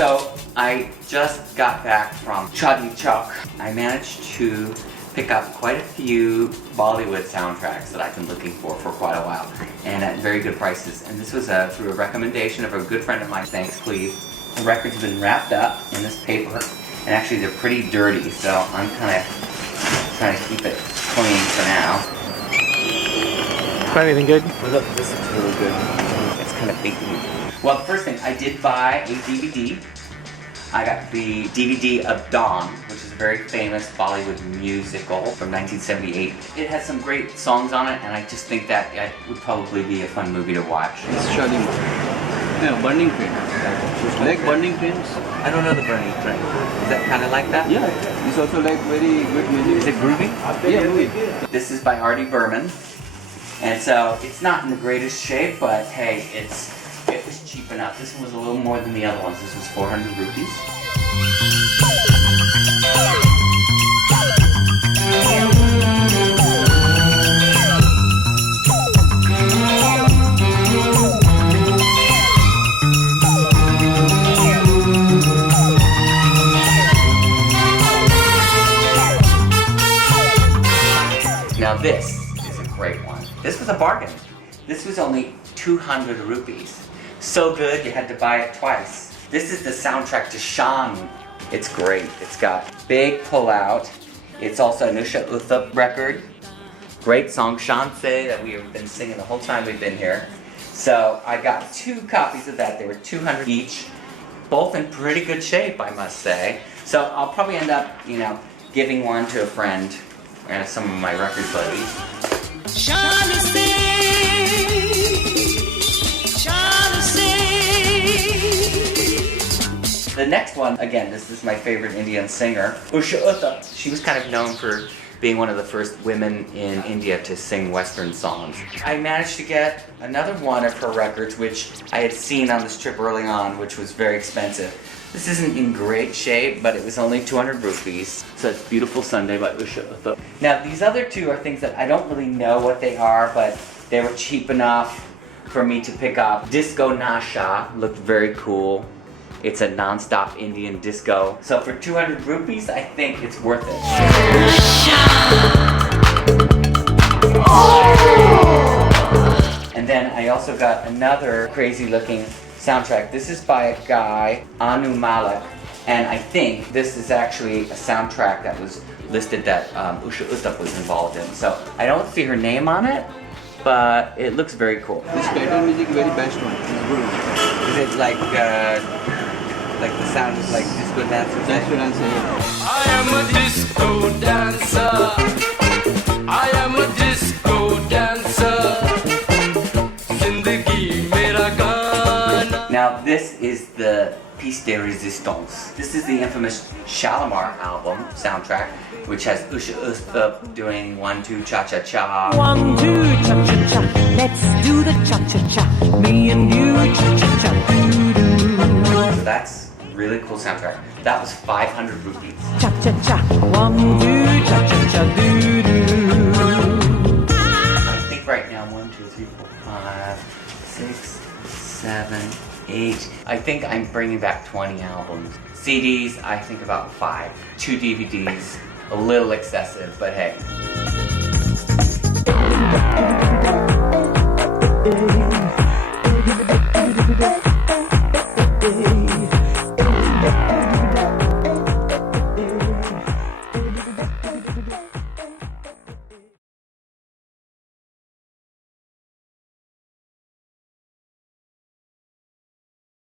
So I just got back from Chandni Chowk. I managed to pick up quite a few Bollywood soundtracks that I've been looking for quite a while, and at very good prices. And this was through a recommendation of a good friend of mine, thanks Cleve. The records have been wrapped up in this paper, and actually they're pretty dirty, so I'm kind of trying to keep it clean for now. Find anything good? Well, look, this looks really good. It's kind of beaten. Well, the first thing, I did buy a DVD. I got the DVD of Dawn, which is a very famous Bollywood musical from 1978. It has some great songs on it, and I just think that it would probably be a fun movie to watch. It's Shalim. Yeah, Burning Train. Like Burning Trains? I don't know the Burning Train. Is that kind of like that? Yeah, it's also like very good music. Is it groovy? Yeah, groovy. This is by Artie Berman, and so it's not in the greatest shape, but hey, it was cheap enough. This one was a little more than the other ones. This was 400 rupees. Now this is a great one. This was a bargain. This was only 200 rupees. So good you had to buy it twice. This is the soundtrack to Shan. It's great. It's got big pull-out. It's also an Usha Uthap record. Great song, Shanse, that we have been singing the whole time we've been here. So I got 2 copies of that. They were 200 each. Both in pretty good shape, I must say. So I'll probably end up, giving one to a friend and some of my record buddies. The next one, again, this is my favorite Indian singer, Usha Uthap. She was kind of known for being one of the first women in India to sing Western songs. I managed to get another one of her records, which I had seen on this trip early on, which was very expensive. This isn't in great shape, but it was only 200 rupees. So it's Beautiful Sunday by Usha Uthap. Now, these other two are things that I don't really know what they are, but they were cheap enough for me to pick up. Disco Nasha looked very cool. It's a non-stop Indian disco. So for 200 rupees, I think it's worth it. And then I also got another crazy looking soundtrack. This is by a guy, Anu Malik, and I think this is actually a soundtrack that was listed that Usha Uthap was involved in. So I don't see her name on it, but it looks very cool. This title music very best one. It's good one. Is it like the sound is like disco dancer? Disco dancer, yeah. I am a disco dancer. I am a disco dancer. Zindagi mera gana. Now this is the piece de resistance. This is the infamous Shalimar album soundtrack, which has Usha Uthap doing 1, 2, cha-cha-cha. 1, 2, cha-cha-cha. Let's do the cha-cha-cha. Me and you, cha-cha-cha. So that's really cool soundtrack. That was 500 rupees. Cha-cha-cha. 1, 2, cha-cha-cha. I think right now 1, 2, 3, 4, 5, 6, 7, 8. I think I'm bringing back 20 albums. CDs, I think about 5. 2 DVDs, a little excessive, but hey.